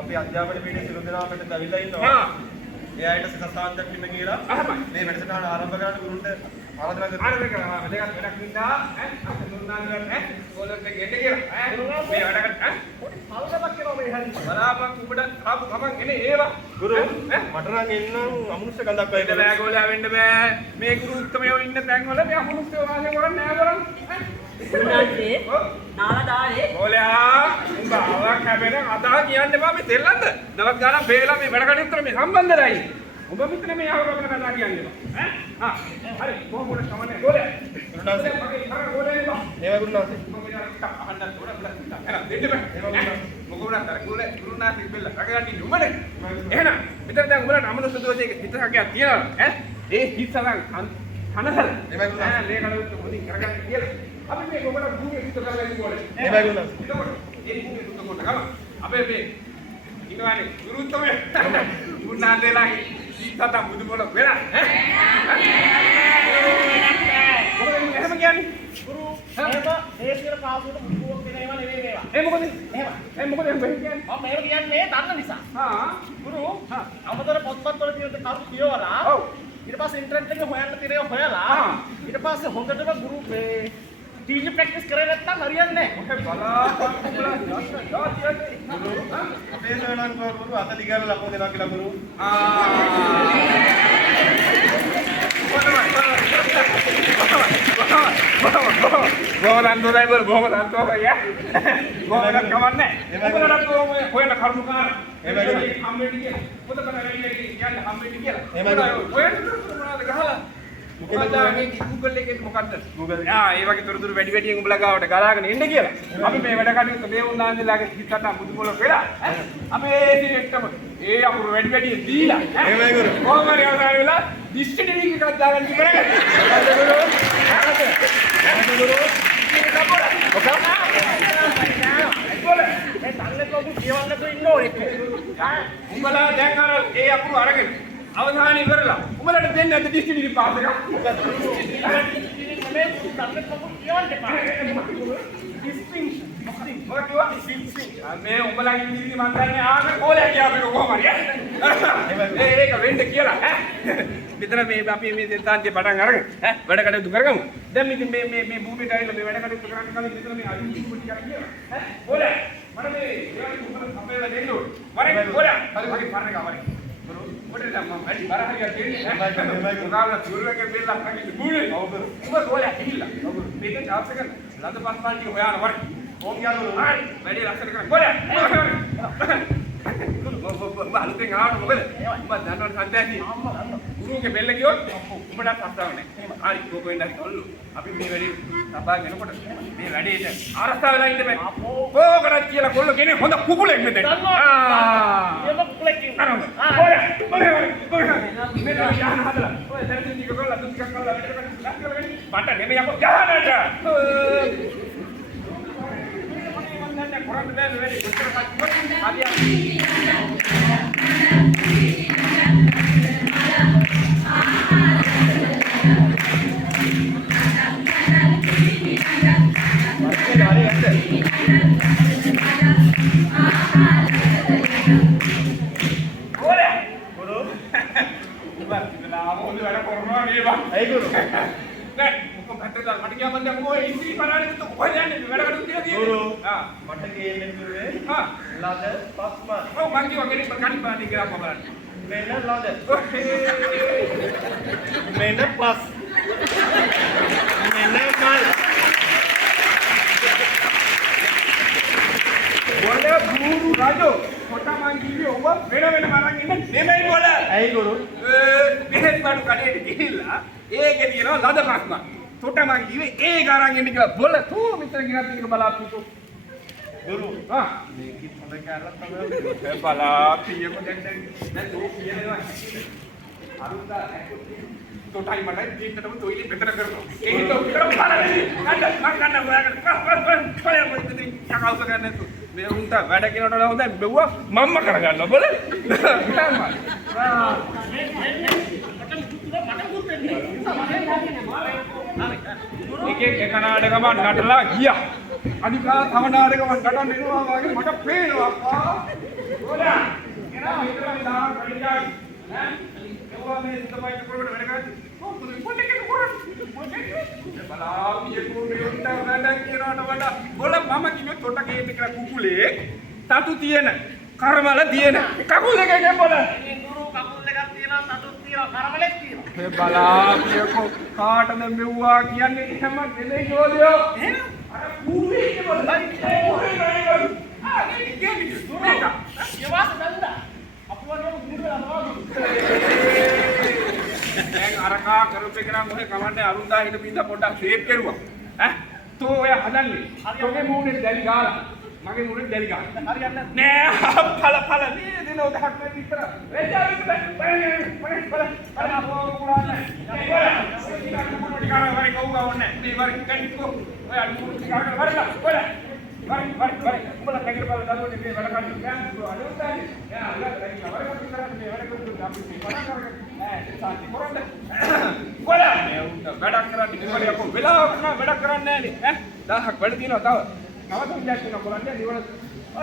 අපි අධ්‍යාපන පීඨයේ සිළු දෙනාකට දැවිලා ඉන්නවා. ඒ අයට සසාන්තක් ඉන්න කියලා. මේ වැඩසටහන ආරම්භ කරන්න ගුරුන්ට ආරාධනා කරනවා. ආරාධනා කරනවා. දෙකක් වැඩක් නින්දා ඈ දුන්නාන් ඈ ඕලර්ට ගෙන්න කියලා ඈ මේ වැඩකට ඈ පොඩි පල්ලමක් කරනවා මේ හරි. බලාපන් උඹට ආපු ගමන් එනේ ඒවා. ගුරු මට නම් එන්නම් අමනුෂ්‍ය ගඳක් වගේ. ඉත බෑ ගෝලයා වෙන්න බෑ. මේ ගුරු උත්තමයෝ ඉන්න තැන්වල මේ අමනුෂ්‍ය වාසය කරන්නේ නෑ කරන්නේ. ගුරුනාන්සේ නාලදාවේ ගෝලයා උඹ ආවක් හැබෙන අදා කියන්නේ බා මේ දෙල්ලන්ද දවස් ගානක් බේලා මේ වැඩ කටයුතු මේ සම්බන්ධයි උඹ මිත්‍ර මේ ආව ගමන කතා කියන්නේ ඈ හරි කොහොමද කමන්නේ ගෝලයා ගුරුනාන්සේ මගේ ඉතර ගෝලයා බා ඒවා ගුරුනාන්සේ මම අහන්න තෝරා බලන්න එහෙනම් දෙන්න බෑ මොකෝරක් අර ගුරුනාන්සේ බෙල්ල රගගන්නේ උඹනේ එහෙනම් මෙතන දැන් උඹලට අමනුෂ්‍ය දෝෂයක හිතසක්යක් තියනවා ඈ ඒ හිතසක් කනසල එමය ගුරුනාන්සේ මේ කටයුතු හොඳින් කරගන්න කියලා අපි මේ ගොඩක් භූමිය සුද්ධ කරලා ඉන්නෝනේ. ඒ වගේම. එතකොට ඒ භූමිය සුද්ධ කරන ගම අපේ මේ ඉන්නවානේ ගුරුත්වයේ උන්නාන්දේලාගේ සීතත මුදුමල වෙලා ඈ. මොකද එහෙම කියන්නේ? ගුරු එහෙම දේශීය පාසුවට මුදුමක් වෙන ඒවා නෙවෙයි මේවා. ඒ මොකද? එහෙම. මොකද එහෙම කියන්නේ? මම මේව කියන්නේ දන්න නිසා. ගුරු අමතර පොත්පත් වල තියෙන කරුණු කියවලා. ඔව්. ඊට පස්සේ ඉන්ටර්නෙට් එකේ හොයන්න තිරේ හොයලා. ඊට පස්සේ හොඳටම ගුරු මේ टीवी प्रैक्टिस करे रहता हरियाणा ने ओके भला අපේ සරණන් ගුරු අත දිගට ලකුණු දෙනවා කියලා ගුරු බොහොම අන්තෝයි බල බොහොම අන්තෝයි යා බොහොම කමන්නේ ඒකට හොයන කර්මකාර ඒවගේ හම්බෙන්නේ කියලා පොත කරගෙන කියන්නේ හම්බෙන්නේ කියලා එහෙමයි හොයන්න මොනවද ගහලා මොකද මේ Google එකේ මොකද්ද Google ඒ වගේ තොරතුරු වැඩි වැඩියෙන් උඹලා ගාවට ගලාගෙන එන්න කියලා අපි මේ වැඩ කටයුතු මේ උන්නාන්දලාගේ හිතට මුදුමල වෙලා අපේ ඩිරෙක්ටර්ම ඒ අකුරු වැඩි වැඩියෙන් දීලා එහෙමයි ගුරු කොහොම හරි අවසාන වෙලා ඩිස්ට්‍රික්ට් එකක් දාගන්න ඉවරයි ගුරු මේ තන්නේ කොහොමද කියවන්න තෝ ඉන්න ඕනේ උඹලා දැන් අර ඒ අකුරු අරගෙන අවධානය ඉවරලා උඹලට දෙන්නේ නැද්ද ඩිස්ට්‍රික්ට් පාස් එක? මේ තන්නේ කොහොමද කියවන්න එපා. ඩිස්ටින්ක්ෂන්. මොකක්ද කිව්වා? ඩිස්ටින්ක්ෂන්. මේ උඹලා ඉංග්‍රීසි මන් දන්නේ ආවේ කොලේ කියාපේ කොහොම හරි. ඒක වෙන්න කියලා ඈ. මෙතන මේ අපි මේ දෙන්තාන්ගේ පටන් අරගෙන ඈ වැඩ කටයුතු කරගමු. දැන් ඉතින් මේ භූමියට ඇවිල්ලා මේ වැඩ කටයුතු කරන්න කලින් මෙතන මේ අදින් කුටි කරලා කියලා ඈ කොලේ මට මේ ඒවා උඹලා අපේලා දෙන්න ඕනේ. වරේ කොලේ හරි පරණ එක වරේ. What is that, Mom? I didn't have to get it. I was going to be able to go to the job second. Another personality who are working. Home Yadu, very lucky. Go ahead. Looking around over there. But then on Sunday, Guru के bell लगी हो, बड़ा सास्ता होने. आज को कोई नहीं कर लो. अभी मैं वेरी सापा के नो पड़. मैं रेडी है. आरस्ता वाला इंटे में. वो करा किया ला कोल्लो के नहीं होता कुकुल एक में दे. ये तो क्लिकिंग. बोले बोले. मैं तो यहाँ ना था. वो इधर से निकल ला दूसरी का कॉल ला. बाटा ने मैं यहाँ को जहाँ ना जा. Kurang lebih very good. මට කියා බන්ද මොකෝ ඉන්ද්‍රි පරාණේ તો කොහෙද යන්නේ වැඩ කටයුතු තියලා තියෙන්නේ ගුරු මට කියන්නේ කිව්වේ ලද පස්ම ඔව් මං කිව්වා කෙනෙක් කණි පාටි කියලා බලන්න මෙන්න ලද මෙන්න පස් මෙන්න මල් වල ගුරු රාජෝ කොටා මං කිව්වේ ඔබ වෙන වෙන මරන් ඉන්න නෙමෙයි වල ඇයි ගුරු මෙහෙත් බඩු කඩේට ගිහිල්ලා ඒකේ තියෙනවා ලද පස්ම छोटा मांग जीवे एक आरांगे निकला बोला तू मित्र गिरा तीन बला तू तो ගුරු ආ මේකේ හොඳ කැලක් තමයි. ඒ බලා පියම දැන් තෝ කියනවා අරුන්දා තොටයි මටයි ජීවිතේම තොইলি බෙතර කරනවා ඒ හිතෝ කරා බලන්න මං ගන්න මේ උන්ට වැඩ කිනවට හොඳයි බෙව්වා මම්ම කරගන්න බල එක නාටකම නටලා ගියා අනිකා තව නාටකම නටන්න එනවා වගේ මට පේනවා අප්පා ගෝලා එනවා විතරක් දාන කඩියා ඈ ඒවා මේ තමයි කරවල වැඩ කරන්නේ කොහොමද පොඩ්ඩක් කරන්නේ බලා මේ කුඹේ උන්ට වැඩ කියනවට වඩා බොල මම කිව්වේ තොට ගේන්න කියලා කුකුලේ තතු තියෙන කර්මල තියෙන කකුල් දෙකකින් බොල මේ ගුරු කකුල් දෙකක් තියෙනවා තතුත් තියෙනවා කරවලෙත් තියෙනවා. මේ බලා කියකෝ කාටද මෙව්වා කියන්නේ හැම දෙලේ ගෝලියෝ එහෙම අර කුඹේ ඉන්නේ බොල මේ ගේන්නේ දුරට යවාස දන්දා අපි වගේ ගුරුලා නෝදු. දැන් අරකා කරුපේ කරා මොහේ කමන්නේ අරුන්දා හිට බින්දා පොඩ්ඩක් ෂේප් කරුවා ඈ තෝ ඔය හදන්නේ තෝගේ මූණේ දැලි ගාලා මගේ මූණේ දැලි ගාලා හරියන්නේ නෑ පල මේ දින උදහක් මේ විතර වෙච්චා විතර පල පුරාන්නේ වරි කවුවා ඕනේ මේ වරි කන්නිකෝ ඔය අනුමුත් කාරක වරලා වරි උඹලා කැගිර බල දාන්නේ මේ වැඩ කන්න බෑ අලුත්න්නේ යා අල්ලා දැන් වරි කවුරු කරන්නේ මේ වැඩ කවුරු අපි පණ කරගෙන ඈ සාන්ති කරන්නේ කොලා මේ උන්ට වැඩක් කරන්නේ ඉවරයි අපෝ වෙලාවක් නෑ වැඩක් කරන්නේ නෑනේ ඈ 1000ක් වැඩ තියෙනවා තව නවතුම් ජාතින කරන්නේ නිවන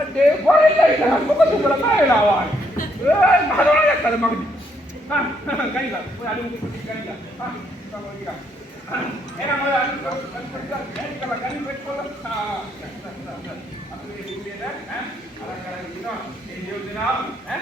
අඩේ වරෙල්ලයි තමයි මොකද උඹලා කායලා ආවන්නේ ඒ මහරෝණ යක්කද මගදී හා ගයිලා ඔය අලුත් ගයිලා හා සමෝලිකා එනම් ඔය අලුත් ගයිලා ගනි පෙට්ටෝල හා අපි මේ ඉන්නේ ඈ අර කරගෙන ඉන්නවා ඒ යෝජනාව ඈ